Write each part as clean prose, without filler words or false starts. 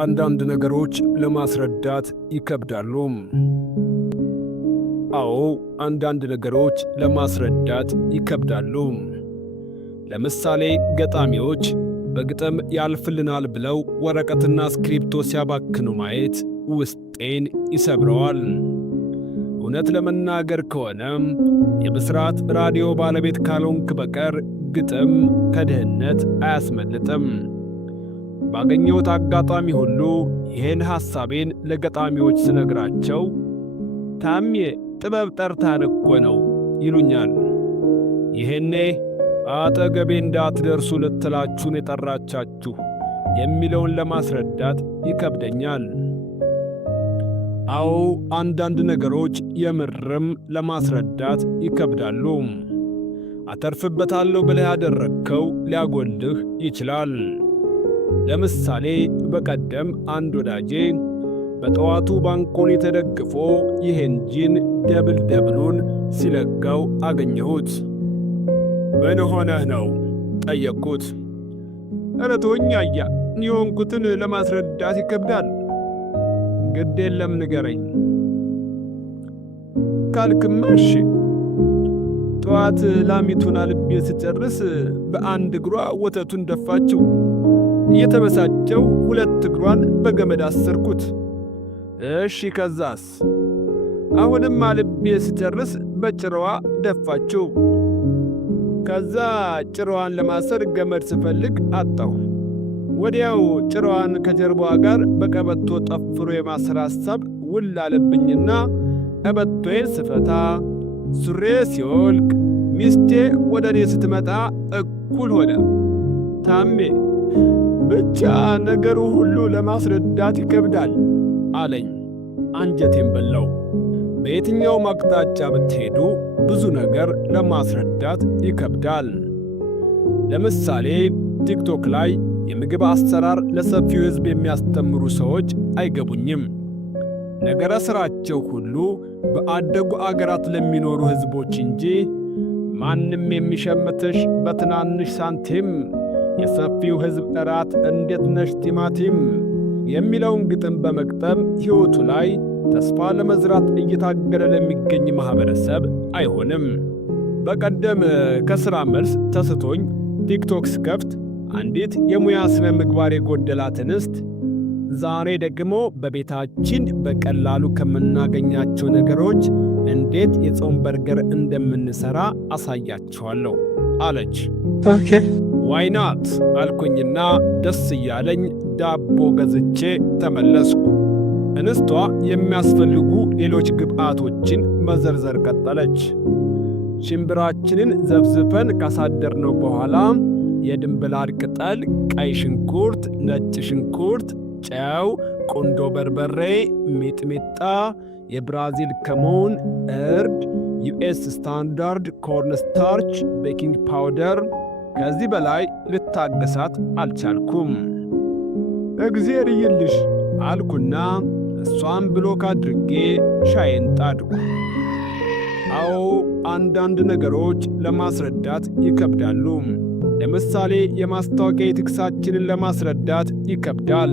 አንዳንድ ነገሮች ለማስረዳት ይከብዳሉ። አዎ፣ አንዳንድ ነገሮች ለማስረዳት ይከብዳሉ። ለምሳሌ ገጣሚዎች በግጥም ያልፍልናል ብለው ወረቀትና ስክሪፕቶ ሲያባክኑ ማየት ውስጤን ይሰብረዋል። እውነት ለመናገር ከሆነ የብስራት ራዲዮ ባለቤት ካልሆንክ በቀር ግጥም ከድህነት አያስመልጥም። ባገኘሁት አጋጣሚ ሁሉ ይህን ሐሳቤን ለገጣሚዎች ስነግራቸው ታሜ ጥበብ ጠርታን እኮ ነው ይሉኛል። ይሄኔ አጠገቤ እንዳትደርሱ ልትላችሁን የጠራቻችሁ የሚለውን ለማስረዳት ይከብደኛል። አዎ፣ አንዳንድ ነገሮች የምርም ለማስረዳት ይከብዳሉ። አተርፍበታለሁ ብለህ ያደረግከው ሊያጎልህ ይችላል። ለምሳሌ በቀደም አንድ ወዳጄ በጠዋቱ ባንኮኒ ተደግፎ ይህን ጂን ደብሉን ሲለጋው አገኘሁት። ምን ሆነህ ነው ጠየቅኩት። ኧረ ተወኝ አያ፣ የሆንኩትን ለማስረዳት ይከብዳል። ግድ የለም ንገረኝ ካልክማ እሺ። ጠዋት ላሚቱን አልቤ ስጨርስ በአንድ እግሯ ወተቱን ደፋችው። እየተበሳጨው ሁለት እግሯን በገመድ አሰርኩት። እሺ ከዛስ? አሁንም አልቤ ስጨርስ በጭራዋ ደፋችው። ከዛ ጭራዋን ለማሰር ገመድ ስፈልግ አጣሁ። ወዲያው ጭራዋን ከጀርባዋ ጋር በቀበቶ ጠፍሮ የማሰር ሐሳብ ውል አለብኝና ቀበቶዬን ስፈታ ሱሬ ሲወልቅ ሚስቴ ወደ እኔ ስትመጣ እኩል ሆነ። ታሜ ብቻ ነገሩ ሁሉ ለማስረዳት ይከብዳል አለኝ። አንጀቴን በላው። በየትኛውም አቅጣጫ ብትሄዱ ብዙ ነገር ለማስረዳት ይከብዳል። ለምሳሌ ቲክቶክ ላይ የምግብ አሰራር ለሰፊው ሕዝብ የሚያስተምሩ ሰዎች አይገቡኝም። ነገረ ሥራቸው ሁሉ በአደጉ አገራት ለሚኖሩ ሕዝቦች እንጂ ማንም የሚሸምትሽ በትናንሽ ሳንቲም የሰፊው ሕዝብ እራት እንዴት ነሽ ቲማቲም የሚለውን ግጥም በመግጠም ሕይወቱ ላይ ተስፋ ለመዝራት እየታገለ ለሚገኝ ማኅበረሰብ አይሆንም። በቀደም ከሥራ መልስ ተስቶኝ ቲክቶክ ስከፍት አንዲት የሙያ ስነ ምግባር የጎደላት እንስት ዛሬ ደግሞ በቤታችን በቀላሉ ከምናገኛቸው ነገሮች እንዴት የጾም በርገር እንደምንሠራ አሳያችኋለሁ አለች። ዋይናት አልኩኝና ደስ እያለኝ ዳቦ ገዝቼ ተመለስኩ። እንስቷ የሚያስፈልጉ ሌሎች ግብዓቶችን መዘርዘር ቀጠለች። ሽምብራችንን ዘፍዝፈን ካሳደርነው በኋላ የድንብላል ቅጠል፣ ቀይ ሽንኩርት፣ ነጭ ሽንኩርት፣ ጨው፣ ቁንዶ በርበሬ፣ ሚጥሚጣ፣ የብራዚል ከሞን፣ እርድ፣ ዩኤስ ስታንዳርድ ኮርን ስታርች፣ ቤኪንግ ፓውደር። ከዚህ በላይ ልታገሳት አልቻልኩም። እግዜር ይልሽ አልኩና እሷን ብሎክ አድርጌ ሻዬን ጣድኩ። አዎ፣ አንዳንድ ነገሮች ለማስረዳት ይከብዳሉ። ለምሳሌ የማስታወቂያ ኤቲክሳችንን ለማስረዳት ይከብዳል።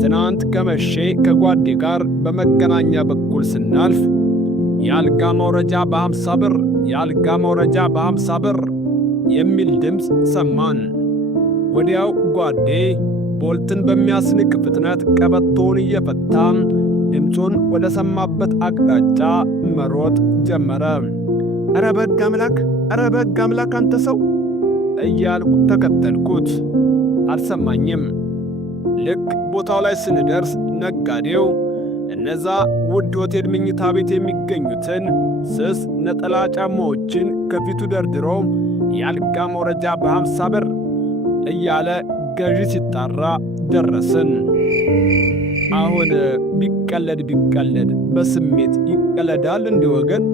ትናንት ከመሼ ከጓዴ ጋር በመገናኛ በኩል ስናልፍ የአልጋ መውረጃ በ50 ብር፣ የአልጋ መውረጃ በ50 ብር የሚል ድምፅ ሰማን። ወዲያው ጓዴ ቦልትን በሚያስንቅ ፍጥነት ቀበቶውን እየፈታ ድምፁን ወደ ሰማበት አቅጣጫ መሮጥ ጀመረ። ኧረ በሕግ አምላክ፣ ኧረ በሕግ አምላክ አንተ ሰው እያልኩ ተከተልኩት። አልሰማኝም። ልክ ቦታው ላይ ስንደርስ ነጋዴው እነዛ ውድ ሆቴል መኝታ ቤት የሚገኙትን ስስ ነጠላ ጫማዎችን ከፊቱ ደርድሮ የአልጋ መውረጃ በ50 ብር እያለ ገዢ ሲጣራ ደረስን። አሁን ቢቀለድ በስሜት ይቀለዳል እንደ ወገን?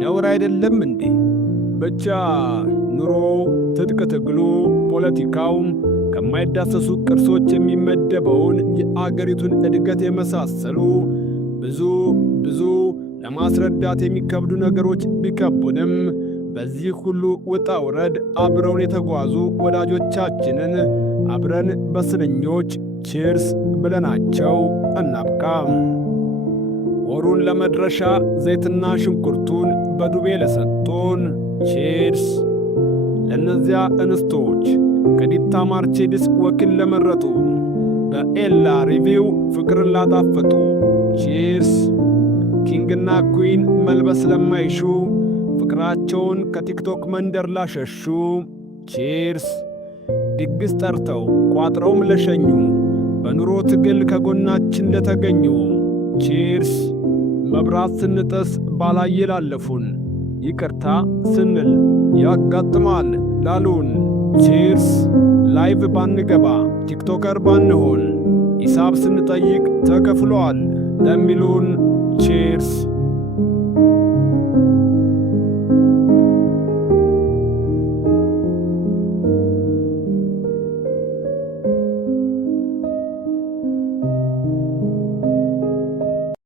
ነውር አይደለም እንዴ? ብቻ ኑሮ፣ ትጥቅ ትግሉ፣ ፖለቲካውም ከማይዳሰሱ ቅርሶች የሚመደበውን የአገሪቱን እድገት የመሳሰሉ ብዙ ለማስረዳት የሚከብዱ ነገሮች ቢከቡንም በዚህ ሁሉ ውጣ ውረድ አብረውን የተጓዙ ወዳጆቻችንን አብረን በስንኞች ቺርስ ብለናቸው እናብቃም። ወሩን ለመድረሻ ዘይትና ሽንኩርቱን በዱቤ ለሰጡን ቺርስ። ለእነዚያ እንስቶች ከዲታ ማርቼዲስ ወኪል ለመረጡ በኤላ ሪቪው ፍቅርን ላጣፈጡ ቺርስ። ኪንግና ኩዊን መልበስ ለማይሹ ፍቅራቸውን ከቲክቶክ መንደር ላሸሹ ቺርስ። ድግስ ጠርተው ቋጥረውም ለሸኙ በኑሮ ትግል ከጎናችን ለተገኙ ቺርስ። መብራት ስንጥስ ባላየ ላለፉን ይቅርታ ስንል ያጋጥማል ላሉን ቺርስ። ላይቭ ባንገባ ቲክቶከር ባንሆን ሂሳብ ስንጠይቅ ተከፍሏል ለሚሉን ቺርስ።